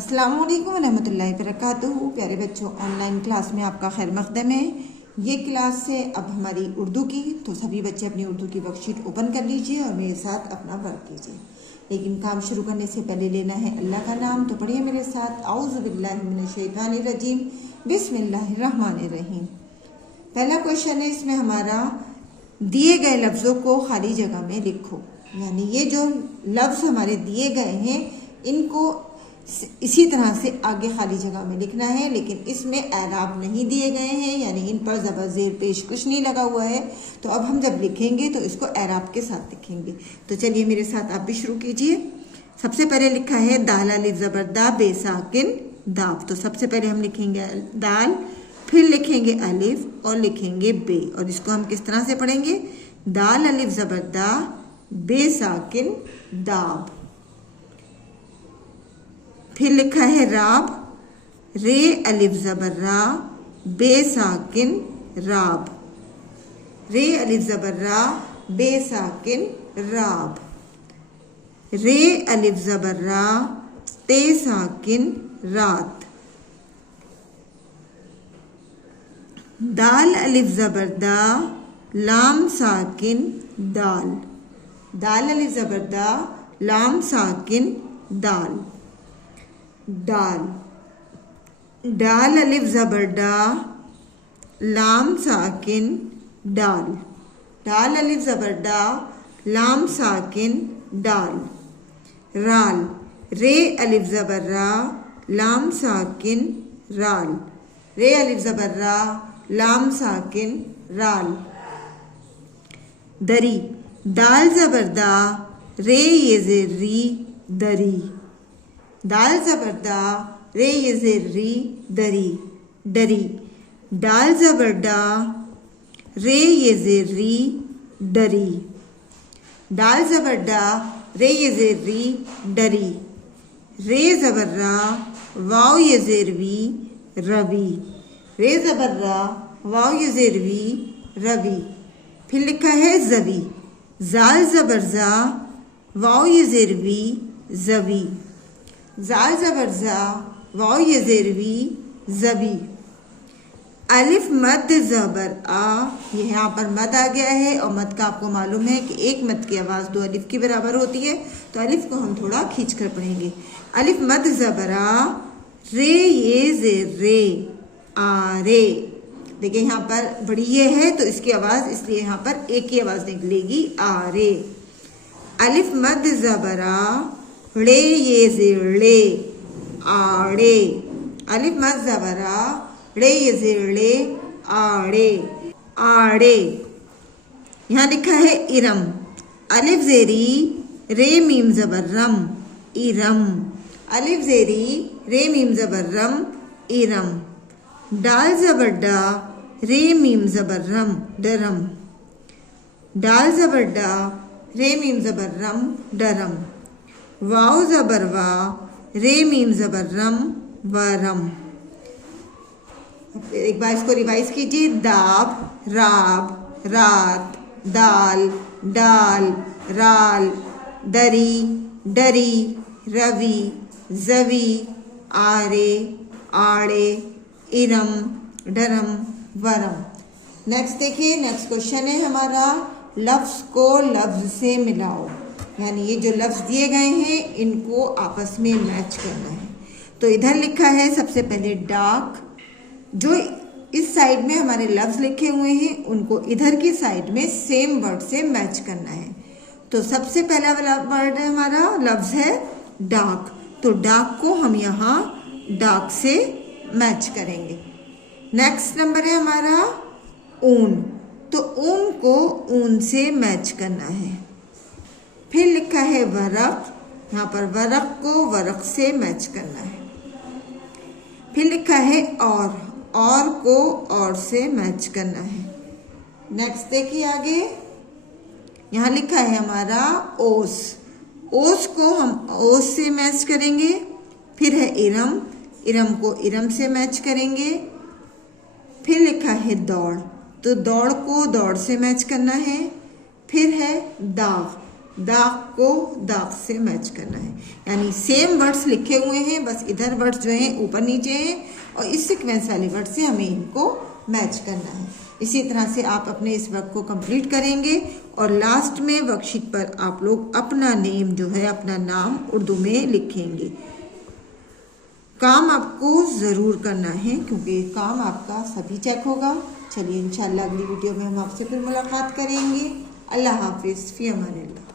अस्सलामुअलैकुम रहमतुल्लाहि वबरकातुहू। प्यारे बच्चों, ऑनलाइन क्लास में आपका खैर मकदम है। ये क्लास है अब हमारी उर्दू की, तो सभी बच्चे अपनी उर्दू की वर्कशीट ओपन कर लीजिए और मेरे साथ अपना वर्क कीजिए। लेकिन काम शुरू करने से पहले लेना है अल्लाह का नाम, तो पढ़िए मेरे साथ। औज़ु बिल्लाहि मिनश शैतानिर रजीम, बिस्मिल्लाहिर रहमानिर रहीम। पहला क्वेश्चन है, इसमें हमारा दिए गए लफ्ज़ों को खाली जगह में लिखो। यानी ये जो लफ्ज़ हमारे दिए गए हैं इनको इसी तरह से आगे खाली जगह में लिखना है, लेकिन इसमें एराब नहीं दिए गए हैं, यानी इन पर ज़बर ज़ेर पेश कुछ नहीं लगा हुआ है। तो अब हम जब लिखेंगे तो इसको एराब के साथ लिखेंगे। तो चलिए मेरे साथ आप भी शुरू कीजिए। सबसे पहले लिखा है दाल अलिफ ज़बर दा बे साकिन दाब। तो सबसे पहले हम लिखेंगे दाल, फिर लिखेंगे अलिफ और लिखेंगे बे। और इसको हम किस तरह से पढ़ेंगे? दाल अलिफ ज़बर दा बे साकिन दाब। फिर लिखा है राब, रे अलिफ ज़बर रा बे साकिन राब। रे अलिफ ज़बर रा बे साकिन राब। रे अलिफ ज़बर रा ते साकिन रात। दाल अलिफ ज़बर दा लाम साकिन दाल। दाल अलिफ ज़बर दा लाम साकिन दाल। दाल, डाल अलिफ ज़बर डा लाम साकिन डाल। डाल अलिफ ज़बर डा लाम साकिन डाल। राल, रे अलिफ ज़बर रा लाम साकिन राल। रे अलिफ ज़बर रा लाम साकिन राल। दरी, दाल ज़बर दा रे ये ज़ेर री दरी। दाल ज़बर दा रे ये ज़ेर री दरी डरी। डाल ज़बर डा रे ये ज़ेर री डरी। डाल ज़बर डा रे ये ज़ेर री डरी। रे ज़बर रा वाव ये ज़ेर वी रवि। रे ज़बर रा वाव ये ज़ेर वी रवि। फिर लिखा है ज़वी, ज़ाल ज़बर ज़ा वाव ये ज़ेर वी ज़वी। ज़ाल ज़बर ज़ा वाव ये ज़ेर वी ज़वी। अलिफ मद ज़बर आ, ये यहाँ पर मद आ गया है और मद का आपको मालूम है कि एक मद की आवाज़ दो अलिफ के बराबर होती है, तो अलिफ को हम थोड़ा खींच कर पढ़ेंगे। अलिफ मद ज़बर आ रे ये ज़ेर रे आ रे। देखिए यहाँ पर बड़ी ये है तो इसकी आवाज़, इसलिए यहाँ पर एक ही आवाज़ निकलेगी आ रे। अलिफ मद ज़बर आ रे ये ज़ेर रे आड़े। अलिफ मद ज़बर आ रे ये ज़ेर रे आड़े आड़े। यहाँ लिखा है इरम, अलिफ ज़ेरी रे मीम ज़बर रम इरम। अलिफ ज़ेरी रे मीम ज़बर रम इरम। डाल ज़बर डा रे मीम ज़बर रम डरम। डाल ज़बर डा रे मीम ज़बर रम डरम। वाव ज़बर वा रे मीम ज़बर रम वरम। एक बार इसको रिवाइज कीजिए। दाब, राब, रात, दाल, डाल, राल, दरी, डरी, रवि, ज़वी, आरे, आड़े, इरम, डरम, वरम। नेक्स्ट देखिए, नेक्स्ट क्वेश्चन है हमारा लफ्ज़ को लफ्ज़ से मिलाओ। यानी ये जो लफ्ज़ दिए गए हैं इनको आपस में मैच करना है। तो इधर लिखा है सबसे पहले डाक, जो इस साइड में हमारे लफ्ज़ लिखे हुए हैं उनको इधर की साइड में सेम वर्ड से मैच करना है। तो सबसे पहला वाला वर्ड है हमारा लफ्ज़ है डाक, तो डाक को हम यहाँ डाक से मैच करेंगे। नेक्स्ट नंबर है हमारा ऊन, तो ऊन को ऊन से मैच करना है। फिर लिखा है वरक, यहाँ पर वरक को वरक से मैच करना है। फिर लिखा है और को और से मैच करना है। नेक्स्ट देखिए आगे, यहाँ लिखा है हमारा ओस, ओस को हम ओस से मैच करेंगे। फिर है इरम, इरम को इरम से मैच करेंगे। फिर लिखा है दौड़, तो दौड़ को दौड़ से मैच करना है। फिर है दाग, दाग को दाग से मैच करना है, यानी सेम वर्ड्स लिखे हुए हैं, बस इधर वर्ड्स जो हैं ऊपर नीचे हैं और इस सीक्वेंस वाले वर्ड से हमें इनको मैच करना है। इसी तरह से आप अपने इस वर्क को कंप्लीट करेंगे और लास्ट में वर्कशीट पर आप लोग अपना नेम जो है, अपना नाम उर्दू में लिखेंगे। काम आपको ज़रूर करना है क्योंकि काम आपका सभी चेक होगा। चलिए इंशाल्लाह अगली वीडियो में हम आपसे फिर मुलाकात करेंगे। अल्लाह हाफिज़, फ़ी अमानिल्लाह।